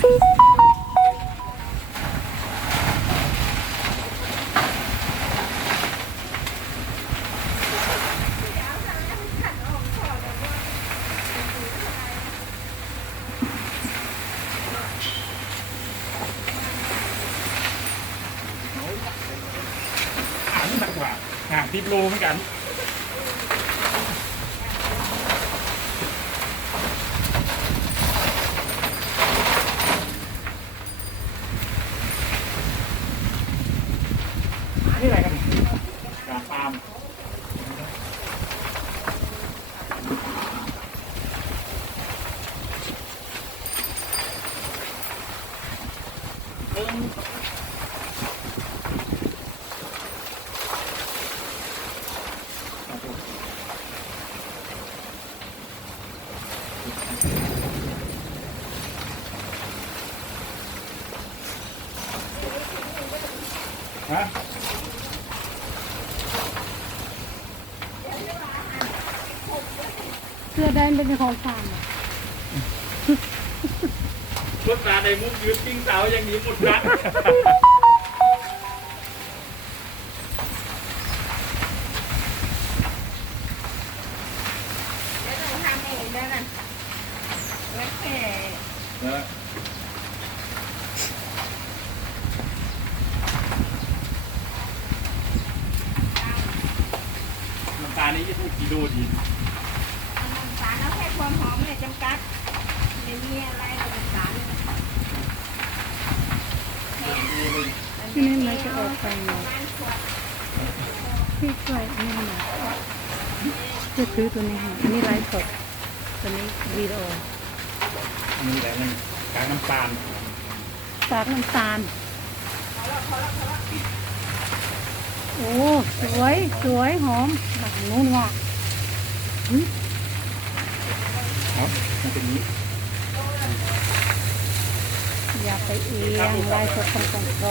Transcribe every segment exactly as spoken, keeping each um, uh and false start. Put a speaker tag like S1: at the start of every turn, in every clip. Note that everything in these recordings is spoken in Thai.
S1: อ่านี่หนักกว่าห่างทิพโลเหมือนกันนี่อะไรครับกาปาล์มเอิ่มฮะ
S2: เสื้อแดงเป็นของฝาก
S1: รถตาในมุกยืมปิ้งเสาอย่างนี้หมดนะ
S3: แล้วเราทำเองได้นะแล้วแค่
S1: นะน้ำตาลนี้จะพูดกิโลดี
S3: เอาน้ำตาลเอาแค่ความหอมเนี่ยจำกัดไม่มีอะไรกับน้ำตาลเลยนะแค่
S2: ที่นี่มันจะออกไป
S3: ป
S2: เนาะ
S3: ระมาณขวด
S2: พี่ช่วยนี่หน่อยจะซื้อตัวนี้ค่ะอันนี้ไลฟ์สดตัวนี้วีดีโอ
S1: มีแต่นั่นกากน้ำตาล
S2: ฝากน้ำตาลโอ้สวยสวยหอมหลังนู้นว่ะ
S1: ครับมันเป็นนี้
S2: อย่าไปเอียงไลฟ์สดตรงตรงตรง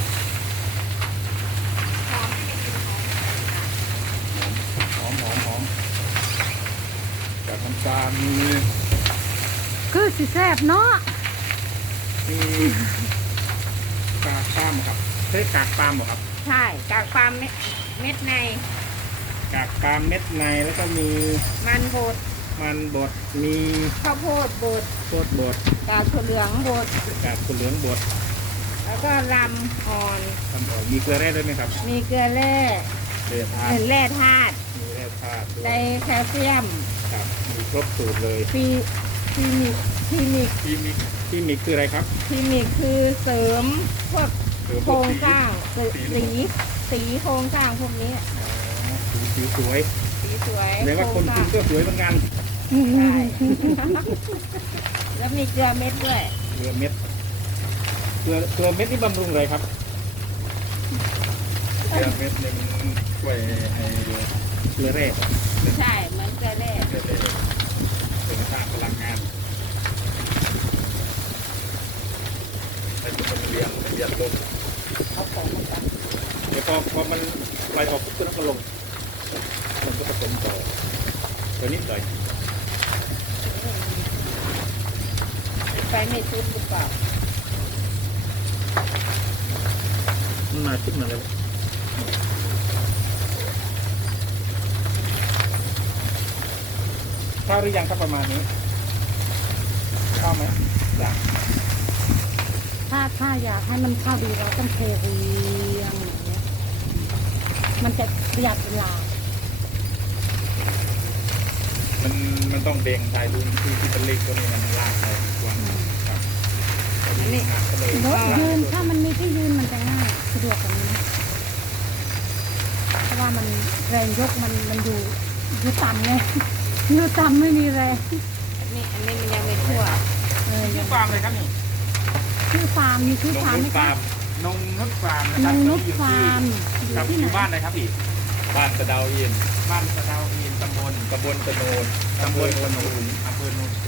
S1: หอมหอมหอมกากน้ำตาลมี
S2: คือสิแซ่บเนาะ
S1: มีกากปาล์มครับใช่กากปาล์มเหรอครับ
S3: ใช่กากความเม็ดเม็ดใน
S1: กากปาล์มเม็ดในแล้วก็มี
S3: มันบด
S1: มันบดมี
S3: ข้าวโพดบด
S1: โคตรบด
S3: กากถั่วเหลืองบด
S1: กากถั่วเหลืองบด
S3: แล้วก็รำอ่อน
S1: ทำออกมีเกลือแร่ด้วยไหมครับ
S3: มีเกลือแร่
S1: เกลือธา
S3: เป็
S1: ตุ
S3: นแร่ธาตุ
S1: มีแร่ธาตุด้ว
S3: ได
S1: ย
S3: แคลเซียม
S1: ครับมีครบสูตรเลย
S3: ฟีฟีมิกฟีมิก
S1: ที่มีที่มีคืออะไรครับ
S3: ฟีมิกคือเสริมพวก
S1: เกลือ
S3: โค
S1: พ
S3: ร
S1: วก
S3: ง
S1: สี
S3: สร้างสี
S1: สี
S3: สีสีโครงสร้างพวกนี้
S1: อ๋อสีผิวสวย
S3: สีสวย
S1: แสดงว่าคน
S3: โร
S1: กิ
S3: ง
S1: น
S3: สร้าง
S1: ก็สวยเหมือนกัน
S3: ใช่ แล้วมีเกลือเม็ดด้วย
S1: เกลือเม็ดเกลือเกลือเม็ดนี่บำรุงอะไรครับเกลือเม็ดนี่มันช่วยให้เกลือแร่
S3: ใช่เหมือนเกลือแร่
S1: เกลือแร่เป็นสร้างพลังงานแต่จะเป็นเรียนเรียนลง
S3: เอาของมาจับ
S1: เดี๋ยวพอพอมันไหลออกปุ๊บก็ลงมันก็ผสมต่อตัวนี้เลย
S3: ไปไม่ซุดหรือเปล่า
S1: มันมาขึ้นมาแล้วข้าวหรือยังครับประมาณนี้ข้าวไหมยัง
S2: ถ้าถ้าอยากให้มันเข้าดีเราต้องเทเรียงอย่างเงี้ยมันจะประหยัดเวลา
S1: มันมันต้องเบ่งสายดุนที่ที่เป็นเล็กตัวนี้มันลากไปกว่าครับอันนี้หนักก็เลย
S2: รถยืนถ้ามันมีที่ยืนมันจะง่ายสะดวกกว่านี้เพราะว่ามันแรงยกมันมันอยู่อยู่ต่ำไงอยู่ต่ำไม่มีแรง
S3: อันนี้อันนี้มันยังไม่ทั่ว
S2: เออ
S1: ชื่อฟาร์มเลยครับนี่
S2: ชื่อฟาร์มมีชื่อฟาร์มไหมคะ
S1: นงนุชฟาร์มนะ
S2: น
S1: ครับ
S2: งนุชฟาร์มอยู่
S1: ครับ
S2: ที่
S1: อ
S2: ไหน
S1: ยู่บ้านอะไรครับพี่บ้านสะเดาอินบ้านสะเดาอินตำบลตำบลตะโนนตำบลตะโนนอำเภอโนน